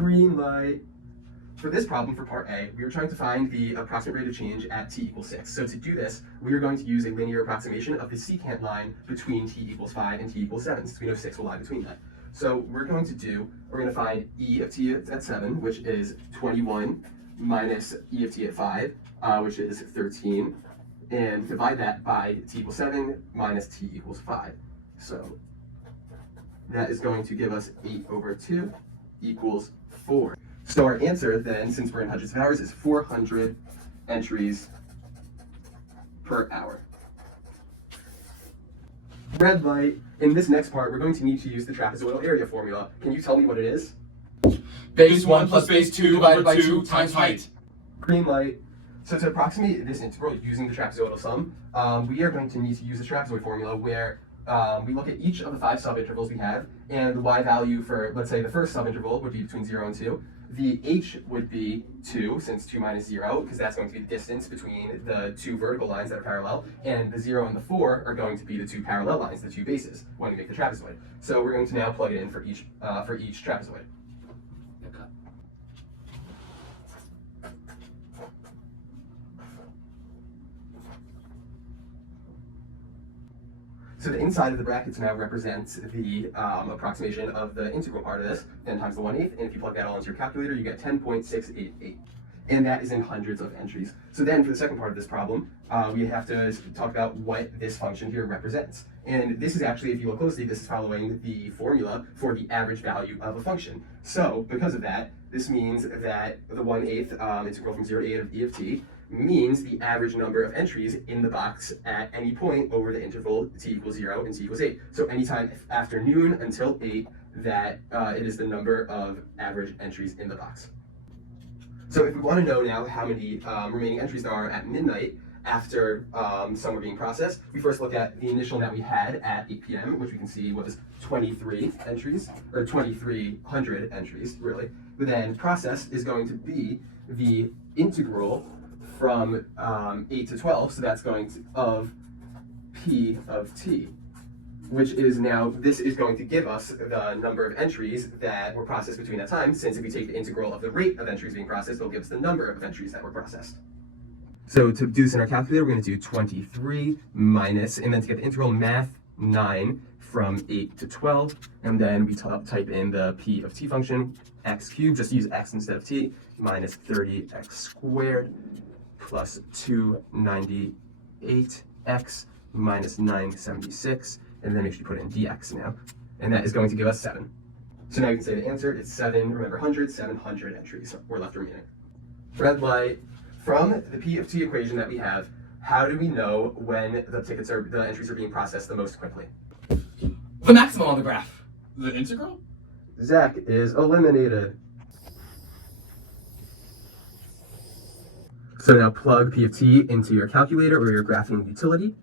Green light. For this problem, for part A, we are trying to find the approximate rate of change at t equals 6. So to do this, we are going to use a linear approximation of the secant line between t equals 5 and t equals 7, since we know 6 will lie between that. So we're going to find e of t at 7, which is 21, minus e of t at 5, which is 13, and divide that by t equals 7 minus t equals 5. So that is going to give us 8 over 2 equals 4. So our answer then, since we're in hundreds of hours, is 400 entries per hour. Red light. In this next part, we're going to need to use the trapezoidal area formula. Can you tell me what it is? Base 1 plus base 2 divided by 2 times height. Green light. So to approximate this integral using the trapezoidal sum, we are going to need to use the trapezoid formula where we look at each of the 5 subintervals we have, and the y value for, let's say, the first subinterval would be between 0 and 2. The h would be 2, since 2 minus 0, because that's going to be the distance between the 2 vertical lines that are parallel, and the 0 and the 4 are going to be the 2 parallel lines, the 2 bases, when we make the trapezoid. So we're going to now plug it in for each trapezoid. So the inside of the brackets now represents the approximation of the integral part of this, 10 times the 1/8, and if you plug that all into your calculator, you get 10.688. And that is in hundreds of entries. So then for the second part of this problem, we have to talk about what this function here represents. And this is actually, if you look closely, this is following the formula for the average value of a function. So because of that, this means that the 1/8 integral from 0 to 8 of e of t means the average number of entries in the box at any point over the interval t equals 0 and t equals 8. So anytime after noon until 8, that it is the number of average entries in the box. So if we want to know now how many remaining entries there are at midnight after some were being processed, we first look at the initial that we had at 8 p.m., which we can see was 23 entries, or 2,300 entries, really. But then processed is going to be the integral from 8 to 12, so that's going to of p of t, which is now, this is going to give us the number of entries that were processed between that time, since if we take the integral of the rate of entries being processed, it'll give us the number of entries that were processed. So to do this in our calculator, we're going to do 23 minus, and then to get the integral, math 9 from 8 to 12, and then we type in the p of t function, x cubed, just use x instead of t, minus 30x squared, plus 298x minus 976, and then make sure you put in dx now, and that is going to give us 7. So now you can say the answer is 7, remember 100, 700 entries were left remaining. Red light. From the p of t equation that we have, how do we know when the entries are being processed the most quickly? The maximum on the graph. The integral? Zach is eliminated. So now plug p of t into your calculator or your graphing utility.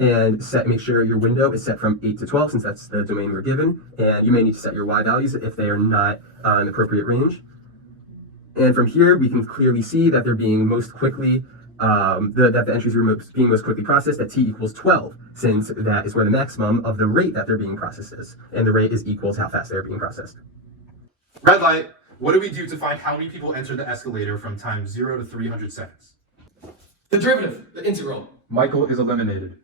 And make sure your window is set from 8 to 12, since that's the domain we're given. And you may need to set your y values if they are not in appropriate range. And from here, we can clearly see that they're being most quickly, that the entries are being most quickly processed at t equals 12, since that is where the maximum of the rate that they're being processed is. And the rate is equal to how fast they're being processed. Red light. What do we do to find how many people entered the escalator from time 0 to 300 seconds? The derivative, the integral. Michael is eliminated.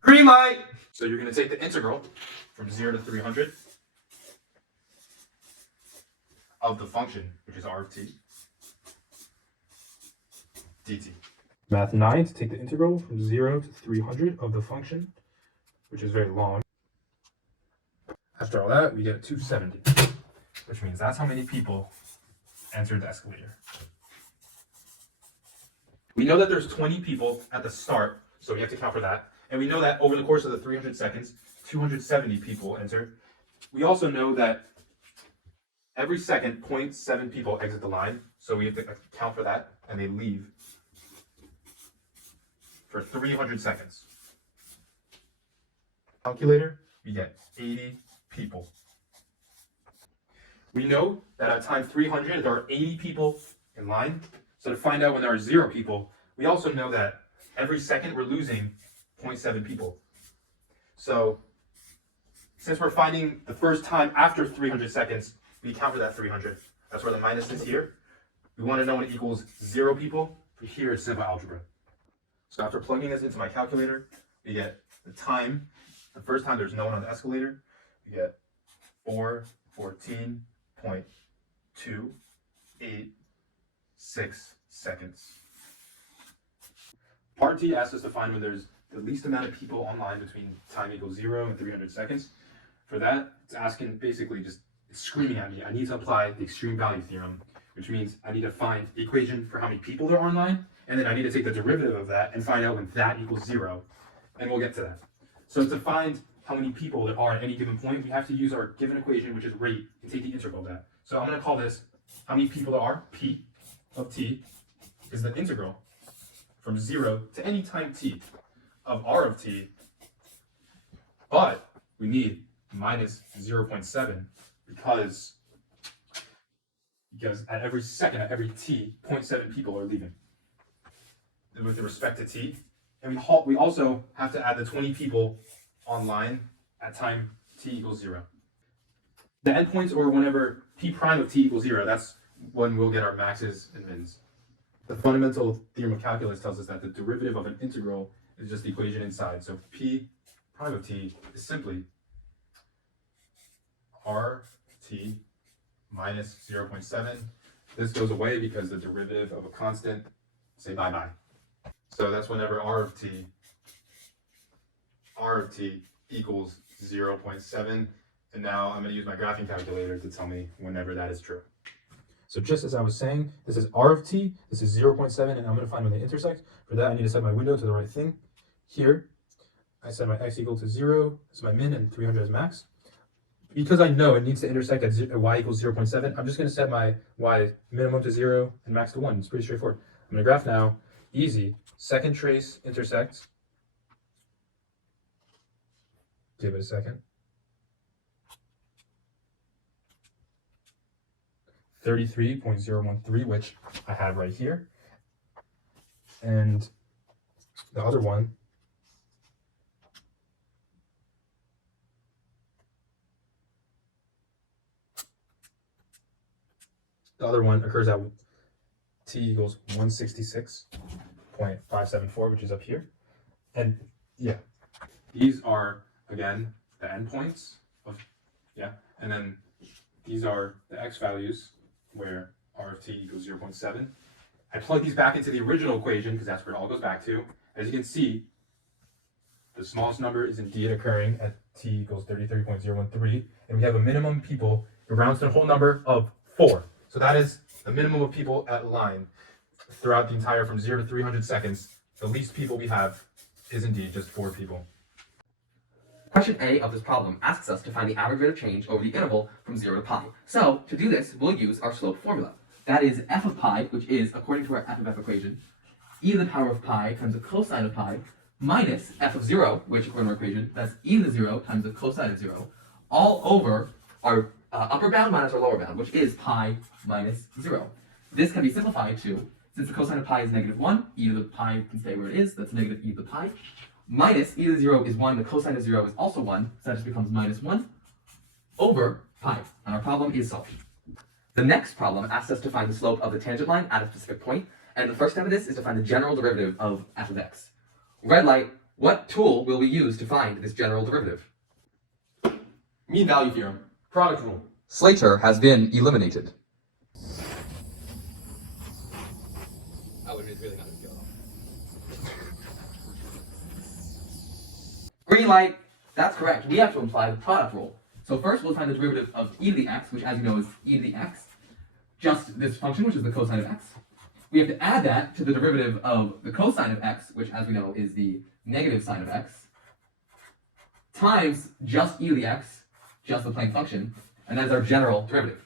Green light. So you're going to take the integral from 0 to 300 of the function, which is r of t, dt. Math 9 to take the integral from 0 to 300 of the function, which is very long. After all that, we get 270, which means that's how many people entered the escalator. We know that there's 20 people at the start, so we have to count for that. And we know that over the course of the 300 seconds, 270 people entered. We also know that every second, 0.7 people exit the line, so we have to count for that, and they leave for 300 seconds. Calculator, we get 80 people. We know that at time 300, there are 80 people in line, So to find out when there are 0 people, we also know that every second we're losing 0.7 people. So since we're finding the first time after 300 seconds, we account for that 300. That's where the minus is here. We want to know when it equals 0 people. For here, it's simple algebra. So after plugging this into my calculator, we get the time. The first time there's no one on the escalator, we get 414.286 seconds. Part T asks us to find when there's the least amount of people online between time equals 0 and 300 seconds. For that, it's asking basically just it's screaming at me. I need to apply the extreme value theorem, which means I need to find the equation for how many people there are online, and then I need to take the derivative of that and find out when that equals 0, and we'll get to that. So to find how many people there are at any given point, we have to use our given equation, which is rate, and take the integral of that. So I'm going to call this how many people there are, P of t, is the integral from 0 to any time t of r of t, but we need minus 0.7 because at every second, at every t, 0.7 people are leaving with respect to t. And we also have to add the 20 people online at time t equals 0. The endpoints, or whenever p prime of t equals 0, that's when we'll get our maxes and mins. The fundamental theorem of calculus tells us that the derivative of an integral is just the equation inside. So p prime of t is simply rt minus 0.7. This goes away because the derivative of a constant, say bye-bye. So that's whenever r of t equals 0.7. And now I'm going to use my graphing calculator to tell me whenever that is true. So just as I was saying, this is r of t, this is 0.7, and I'm going to find when they intersect. For that, I need to set my window to the right thing. Here, I set my x equal to 0 as my min and 300 as max. Because I know it needs to intersect at y equals 0.7, I'm just going to set my y minimum to 0 and max to 1. It's pretty straightforward. I'm going to graph now. Easy. Second trace intersects. Give it a second. 33.013, which I have right here. And the other one occurs at t equals 166.574, which is up here. And yeah, these are again the endpoints of and then these are the x values where r of t equals 0.7. I plug these back into the original equation because that's where it all goes back to. As you can see, the smallest number is indeed occurring at t equals 33.013, and we have a minimum people, it rounds to a whole number of 4. So that is the minimum of people at line throughout the entire from 0 to 300 seconds. The least people we have is indeed just 4 people. Question A of this problem asks us to find the average rate of change over the interval from 0 to pi. So, to do this, we'll use our slope formula. That is f of pi, which is, according to our f of f equation, e to the power of pi times the cosine of pi, minus f of 0, which, according to our equation, that's e to the 0 times the cosine of 0, all over our upper bound minus our lower bound, which is pi minus 0. This can be simplified to, since the cosine of pi is -1, e to the pi can stay where it is, that's negative e to the pi, minus e to the 0 is 1, the cosine of 0 is also 1, so that just becomes -1 over pi. And our problem is solved. The next problem asks us to find the slope of the tangent line at a specific point, and the first step of this is to find the general derivative of f of x. Red light, what tool will we use to find this general derivative? Mean value theorem. Product rule. Slater has been eliminated. Oh, it is really not going to go. Green light, that's correct. We have to apply the product rule. So first we'll find the derivative of e to the x, which as you know is e to the x, just this function, which is the cosine of x. We have to add that to the derivative of the cosine of x, which as we know is the negative sine of x, times just e to the x, just the Planck function, and that is our general derivative.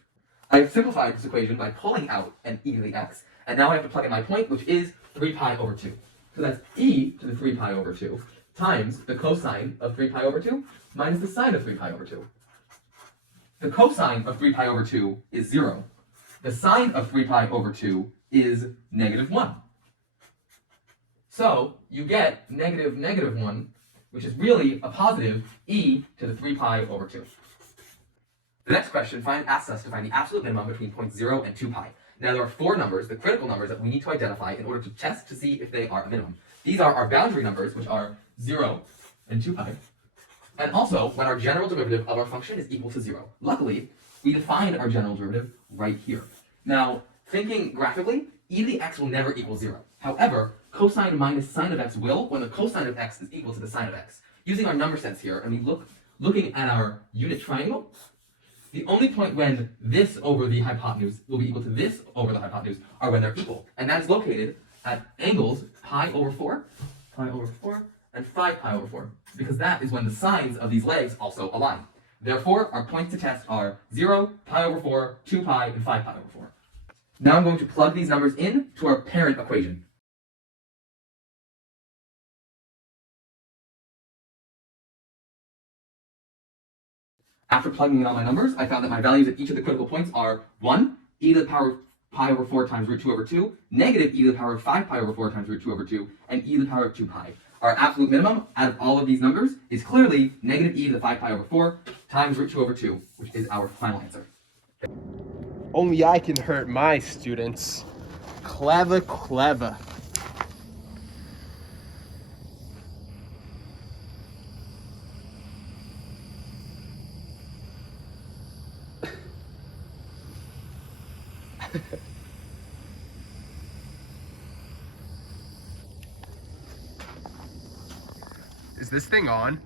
I have simplified this equation by pulling out an e to the x, and now I have to plug in my point, which is 3 pi over 2. So that's e to the 3 pi over 2 times the cosine of 3 pi over 2 minus the sine of 3 pi over 2. The cosine of 3 pi over 2 is 0. The sine of 3 pi over 2 is -1. So you get -1, which is really a positive e to the 3 pi over 2. The next question asks us to find the absolute minimum between 0.0 and 2 pi. Now there are 4 numbers, the critical numbers that we need to identify in order to test to see if they are a minimum. These are our boundary numbers, which are 0 and 2 pi, and also when our general derivative of our function is equal to 0. Luckily, we defined our general derivative right here. Now, thinking graphically, e to the x will never equal 0. However, cosine minus sine of x will when the cosine of x is equal to the sine of x. Using our number sets here, and looking at our unit triangle, the only point when this over the hypotenuse will be equal to this over the hypotenuse are when they're equal. And that is located at angles pi over 4, and 5 pi over 4, because that is when the sides of these legs also align. Therefore, our points to test are 0, pi over 4, 2 pi, and 5 pi over 4. Now I'm going to plug these numbers in to our parent equation. After plugging in all my numbers, I found that my values at each of the critical points are 1, e to the power of pi over 4 times root 2 over 2, negative e to the power of 5 pi over 4 times root 2 over 2, and e to the power of 2 pi. Our absolute minimum out of all of these numbers is clearly negative e to the 5 pi over 4 times root 2 over 2, which is our final answer. Only I can hurt my students. Clever, clever. Is this thing on?